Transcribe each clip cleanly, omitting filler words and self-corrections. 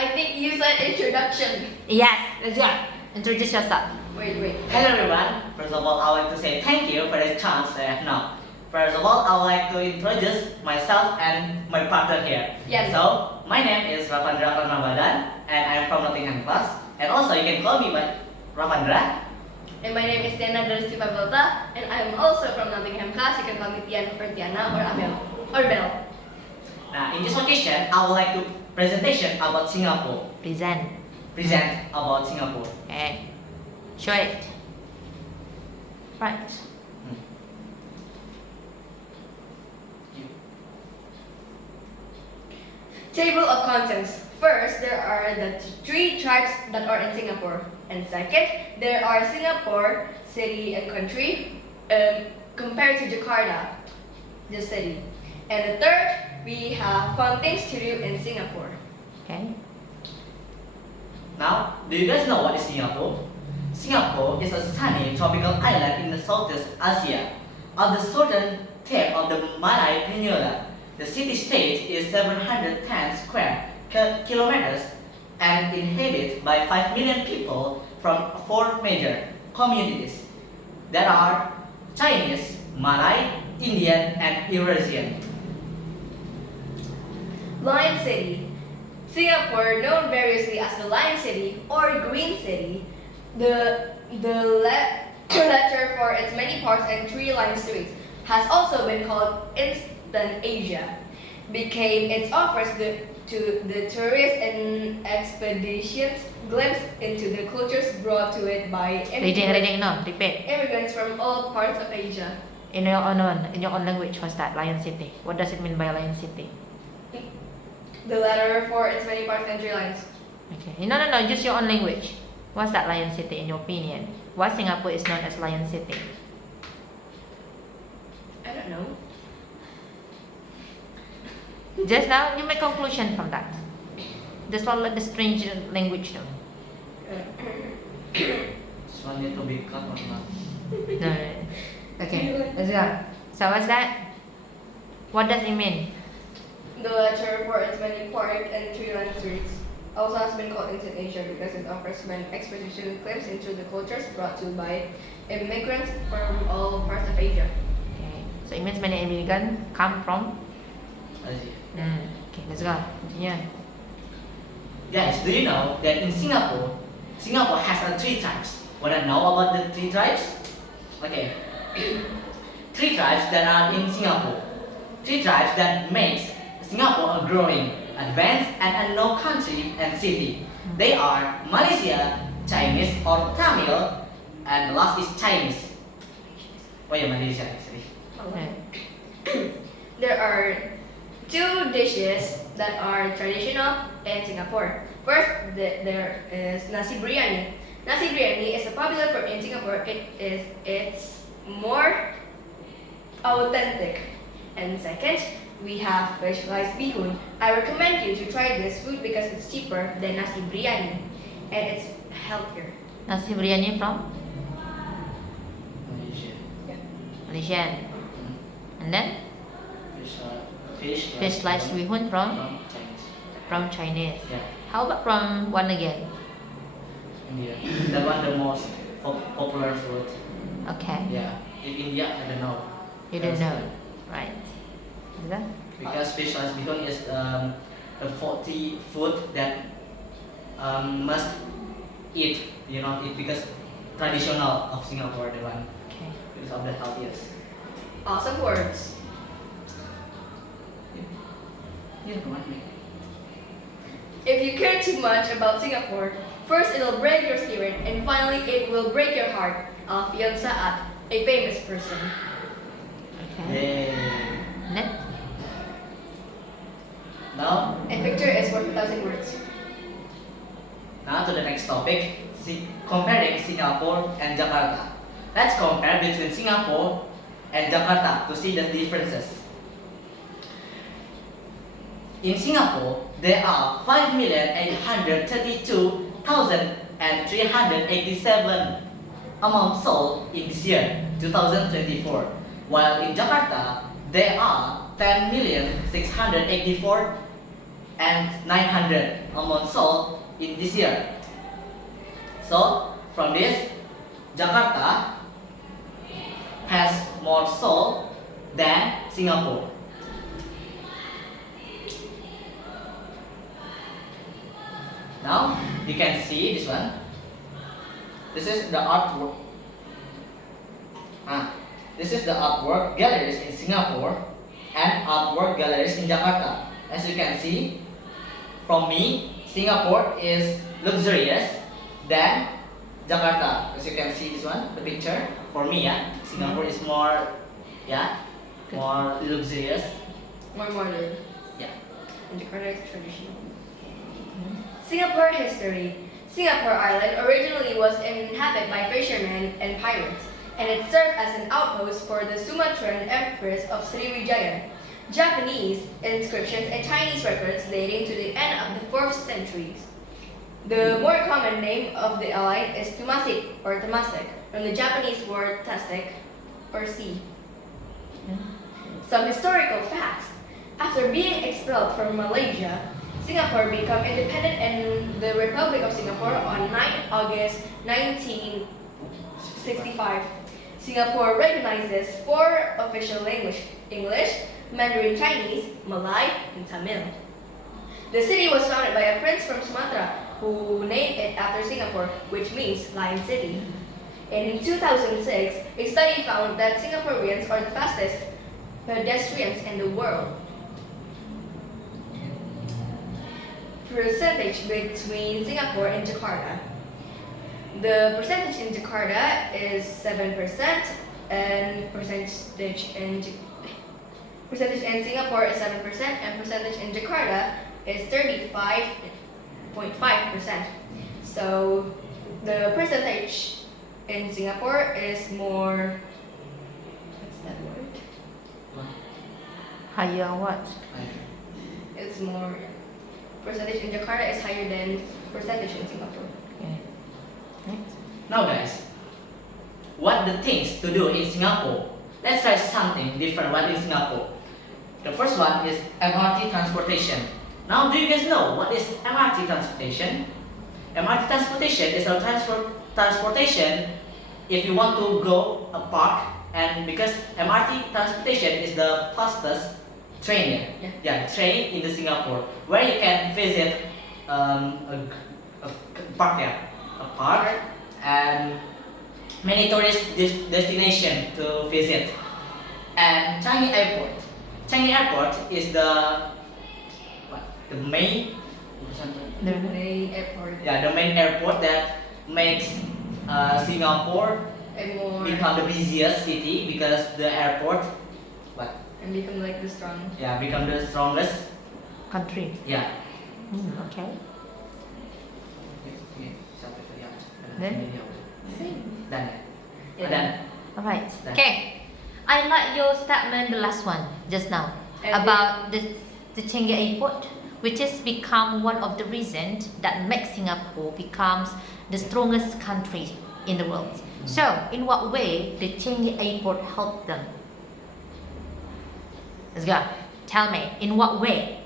I think you said introduction. Yes, let's go. Introduce yourself. Wait. Hello everyone. First of all, I would like to say thank you for the chance I have now. First of all, I would like to introduce myself and my partner here. Yes. So, my name is Ravandra Karnabadan and I am from Nottingham class. And also, you can call me by Ravandra. And my name is Tiana Darisi Pavelta, and I'm also from Nottingham class. You can call me Tian or Tiana or Abel or Bell. Now, in this occasion, I would like to presentation about Singapore. Present about Singapore. Okay. Show it. Right. Table of contents. First, there are the three tribes that are in Singapore. And second, there are Singapore, city and country, compared to Jakarta, the city. And the third, we have fun things to do in Singapore. Okay. Now, do you guys know what is Singapore? Singapore is a sunny tropical island in the Southeast Asia. On the southern tip of the Malay Peninsula, the city-state is 710 square kilometers and inhabited by 5 million people from 4 major communities that are Chinese, Malay, Indian, and Eurasian. Lion City. Singapore, known variously as the Lion City or Green City, the letter for its many parts and 3 line streets, has also been called Instant Asia, became its offers to the tourists and expeditions glimpse into the cultures brought to it by Reading, no, repeat. immigrants from all parts of Asia. In your own language, what's that? Lion City. What does it mean by Lion City? The letter for its many parts and 3 lines. Okay. No, just your own language. What's that Lion City in your opinion? Why Singapore is known as Lion City? I don't know. Just now, you make conclusion from that. Just not let the strange language know. This one need to be cut or not? No. Okay, let's go. So what's that? What does it mean? The letter for its many part and 3 line streets also has been called Instant Asia because it offers an expedition glimpse into the cultures brought to by immigrants from all parts of Asia. Okay. So it means many immigrants come from. Asia. Okay, let's go. Continue. Guys, do you know that in Singapore has 3 tribes? Wanna know about the 3 tribes? Okay. 3 tribes that are in Singapore. 3 tribes that makes Singapore a growing, advanced, and unknown country and city. They are Malaysia, Chinese or Tamil, and the last is Chinese. Oh yeah, Malaysia actually. Okay. There are 2 dishes that are traditional in Singapore. First, there is nasi biryani. Nasi biryani is a popular food in Singapore. It's more authentic. And second, we have fish rice bihun. I recommend you to try this food because it's cheaper than nasi biryani and it's healthier. Nasi biryani from Malaysia. Malaysian. And then fish slice bihun from Chinese. Chinese. Yeah, How about from one again? India. That one the most popular food. Okay. Yeah, in India I don't know. You don't know, right? Is that? Because fish rice bihun is a faulty food that must eat. You know, eat because traditional of Singapore the one Okay. because of the healthiest. Awesome words. Yeah, come on, mate. If you care too much about Singapore, first it'll break your spirit and finally it will break your heart. Alfian Saad, a famous person. Okay. Yay. And then? Now, A picture is worth 1,000 words. now to the next topic, comparing Singapore and Jakarta. Let's compare between Singapore and Jakarta to see the differences. In Singapore, there are 5,832,387 amounts sold in this year, 2024, while in Jakarta, there are 10,684 and 900 almond sold in this year. So from this, Jakarta has more sold than Singapore. Now you can see this one. This is the artwork. This is the artwork galleries in Singapore and artwork galleries in Jakarta. As you can see, from me, Singapore is luxurious than Jakarta. As you can see this one, the picture. For me, Singapore is more, more luxurious. More modern. Yeah. And Jakarta is traditional. Singapore history. Singapore Island originally was inhabited by fishermen and pirates, and it served as an outpost for the Sumatran Empress of Sriwijaya. Japanese inscriptions and Chinese records dating to the end of the 4th centuries. The more common name of the island is Tumasik or Temasek, from the Japanese word tasek or sea. Some historical facts. After being expelled from Malaysia, Singapore became independent in the Republic of Singapore on 9 August 1965. Singapore recognizes 4 official languages: English, Mandarin Chinese, Malay, and Tamil. The city was founded by a prince from Sumatra who named it after Singapore, which means Lion City. In 2006, a study found that Singaporeans are the fastest pedestrians in the world. Percentage between Singapore and Jakarta. The percentage in Jakarta is 7%, and percentage in Singapore is 7%, and percentage in Jakarta is 35.5%. So the percentage in Singapore is more. What's that word? Higher what? It's more. Percentage in Jakarta is higher than percentage in Singapore. Okay. Next. Now guys, what the things to do in Singapore? Let's try something different what in Singapore. The first one is MRT transportation. Now do you guys know what is MRT transportation? MRT transportation is a transportation if you want to go a park, and because MRT transportation is the fastest train train in the Singapore, where you can visit a park and many tourist destination to visit. And Changi Airport. Changi Airport is the main The Main airport. the main airport that makes Singapore And more. become the busiest city, because the airport And become like the strong. become the strongest. country. Okay. Then? Done. Yeah. Done. Alright. Done. Okay. I like your statement, the last one, just now, And about the Changi Airport, which has become one of the reasons that makes Singapore becomes the strongest country in the world. So, in what way did Changi Airport help them? Let's go. Tell me, in what way?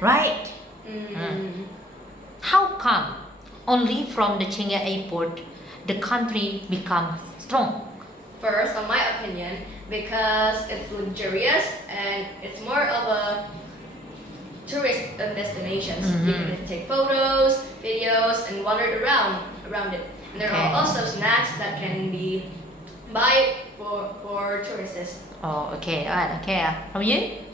Right? How come only from the Changi Airport the country becomes strong? First, on my opinion, because it's luxurious and it's more of a tourist destinations. You can take photos, videos, and wander around it. And there Okay. are also snacks that can be buy for tourists. Oh, okay. Alright, okay. From you?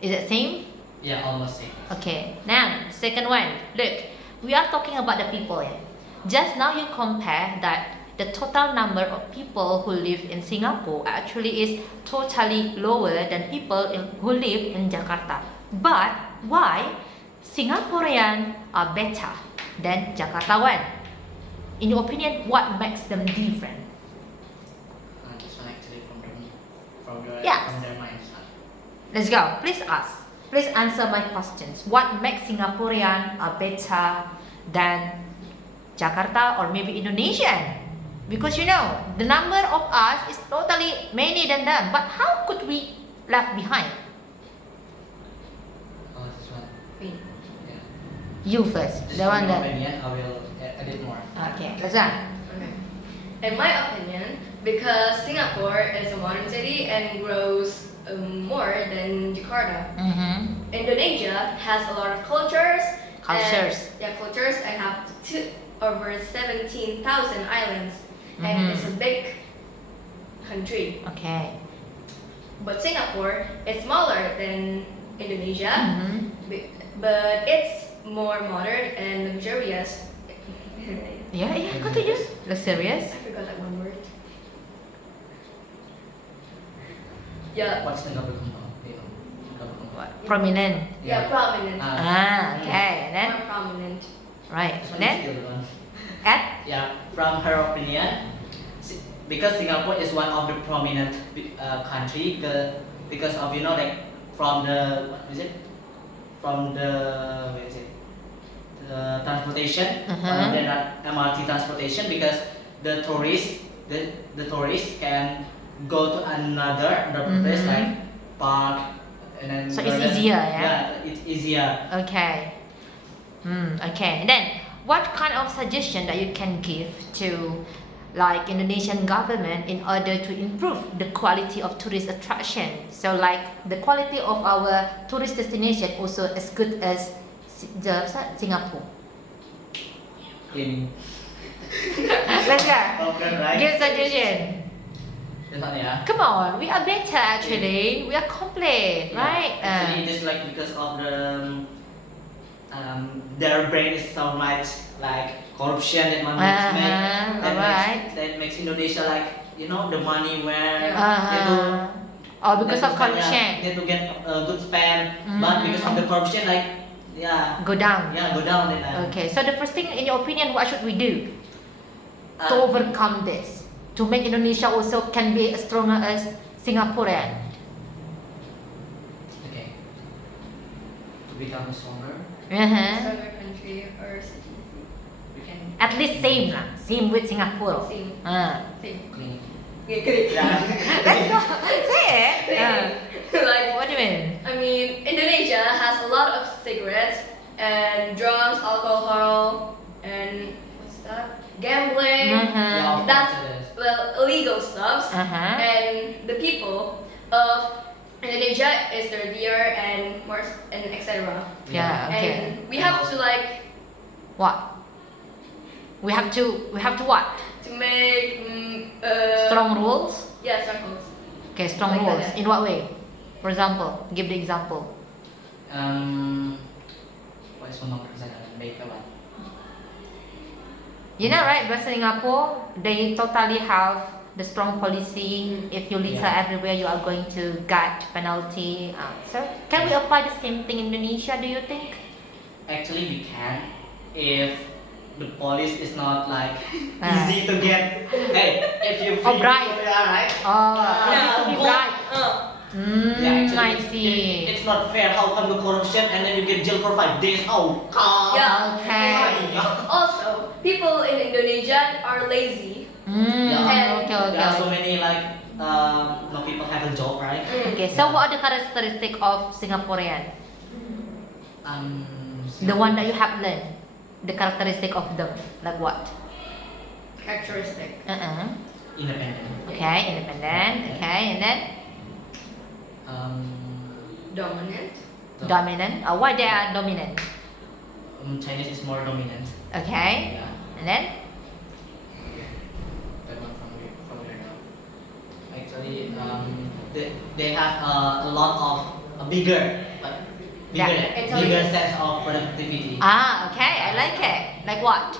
Is it same? Yeah, almost same. Okay. Now, second one. Look, we are talking about the people here. Just now you compare that the total number of people who live in Singapore actually is totally lower than people who live in Jakarta. But why Singaporean are better than Jakartawan? In your opinion, what makes them different? This one actually from Yes. their minds. Let's go. Please ask. Please answer my questions. What makes Singaporean are better than Jakarta or maybe Indonesian? Because you know, the number of us is totally many than them. But how could we left behind? This one. Wait. You first. Just The from one my that. opinion, I will edit more. Okay, let's go. Okay. In my opinion, because Singapore is a modern city and grows more than Jakarta, Mm-hmm. Indonesia has a lot of cultures. Cultures. Cultures and have over 17,000 islands, and Mhm. it's a big country. Okay. But Singapore is smaller than Indonesia, Mm-hmm. but it's more modern and luxurious. Yeah, continue. Luxurious. I forgot that one word. Yeah, What's the double compound? You know, double compound. What? Prominent. yeah, prominent. Okay, and then More prominent. right. This And one is then still the one. add. Yeah, from her opinion, because Singapore is one of the prominent country, because of like from the what is it? From the what is it? The transportation, Uh-huh. then MRT transportation, because the tourists can go to another place Mhm. like park and then. So it's garden. easier, yeah? Yeah, it's easier. Okay. Okay. And then, what kind of suggestion that you can give to, like, Indonesian government in order to improve the quality of tourist attraction? So, like, the quality of our tourist destination also as good as Singapore. Cleaning. Let's go. Okay, right. Give suggestion. Contoh ya. Come on, we are better actually. We are complete, right? Actually, it is like because of their brain is so much like corruption that one that makes Indonesia like the money where they do Oh, because they of to spend, corruption, they to get a good spend, but because of the corruption, like go down. go down. Then, Okay, so the first thing, in your opinion, what should we do to uh, overcome this? To make Indonesia also can be as stronger as Singaporean. okay, to become stronger, Stronger country or city. we can At least same with Singapore. Same. Same. clean. Yeah. Let's go. Say it. Like, What do you mean? I mean, Indonesia has a lot of cigarettes and drugs, alcohol, and what's that? Gambling. Uh-huh. That's illegal stuff. Uh-huh. And the people of Indonesia is dirtier and more and etc. Yeah. Okay. And we have to like What? We have to what? to make Strong rules. Yeah, circles. Okay, strong Like rules. that. In what way? For example, give the example. What is one make one? You know, right? But Singapore, they totally have the strong policy. If you litter Yeah. everywhere, you are going to get penalty. So, can we apply the same thing in Indonesia? Do you think? Actually, we can if the police is not like Ah. easy to get. Hey, if you Oh, bribe. yeah, right. Oh, Yeah, easy to be go- right. I see. It's not fair. How come the corruption and then you get jail for 5 days? How come? Yeah. Okay. Also, people in Indonesia are lazy. Yeah. Okay, There are so okay. many like no people have a job, right? Okay, so what are the characteristics of Singaporean? The one that you have learned, the characteristic of them, like what? Characteristic. Independent. Okay, independent. Okay, and then Dominant. dominant. Why they are dominant? Chinese is more dominant. Okay, Yeah. and then That one from here now. Actually, they have a lot of a bigger Yeah. bigger sense of productivity. okay, I like it. Like what?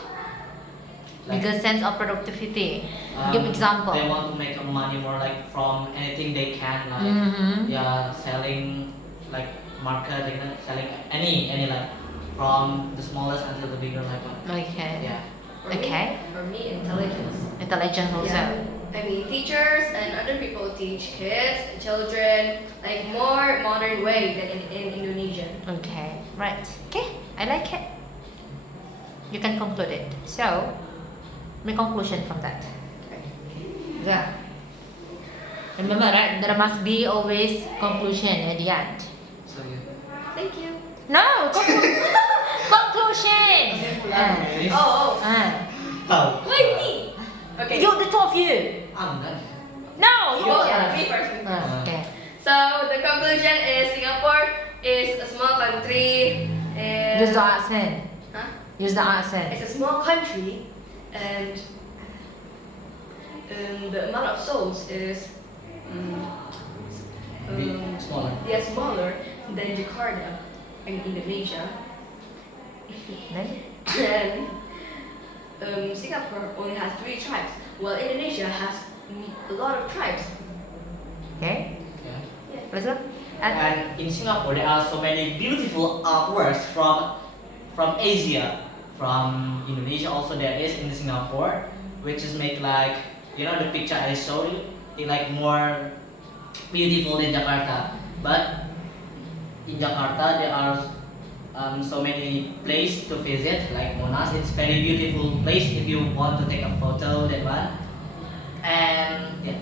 Like, Bigger sense of productivity. Give example. They want to make money more like from anything they can, like Mm-hmm. selling like market, selling any like from the smallest until the bigger like one. Okay. Yeah. For me, intelligence. Intelligence also. Yeah. I mean, teachers and other people teach kids, children, like more modern way than in Indonesia. Okay, right. Okay, I like it. You can conclude it. So, make conclusion from that. Yeah. Remember, right? There must be always conclusion at the end. So yeah. Thank you. No, conclusion. Anyways. Oh, Oh. why me? Okay. You, the two of you. I'm done. No, you. Oh, Yeah. me first. Okay. So the conclusion is Singapore is a small country and Use the accent. Huh? Use the accent. It's a small country and the amount of souls is Bit smaller. yeah, smaller than Jakarta in Indonesia. Then? And Singapore only has 3 tribes, while Indonesia has a lot of tribes. Okay. Yeah. Let's go. And And in Singapore, there are so many beautiful artworks from Asia, from Indonesia. Also, there is in Singapore, which is make like the picture I showed you, it like more beautiful than Jakarta. But in Jakarta, there are so many places to visit, like Monas. It's very beautiful place if you want to take a photo. That one, and yeah.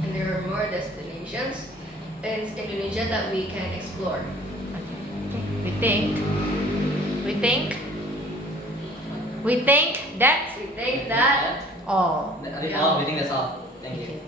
And there are more destinations in Indonesia that we can explore. we think that We think that all. I think all. We think that's all. Thank you. Okay.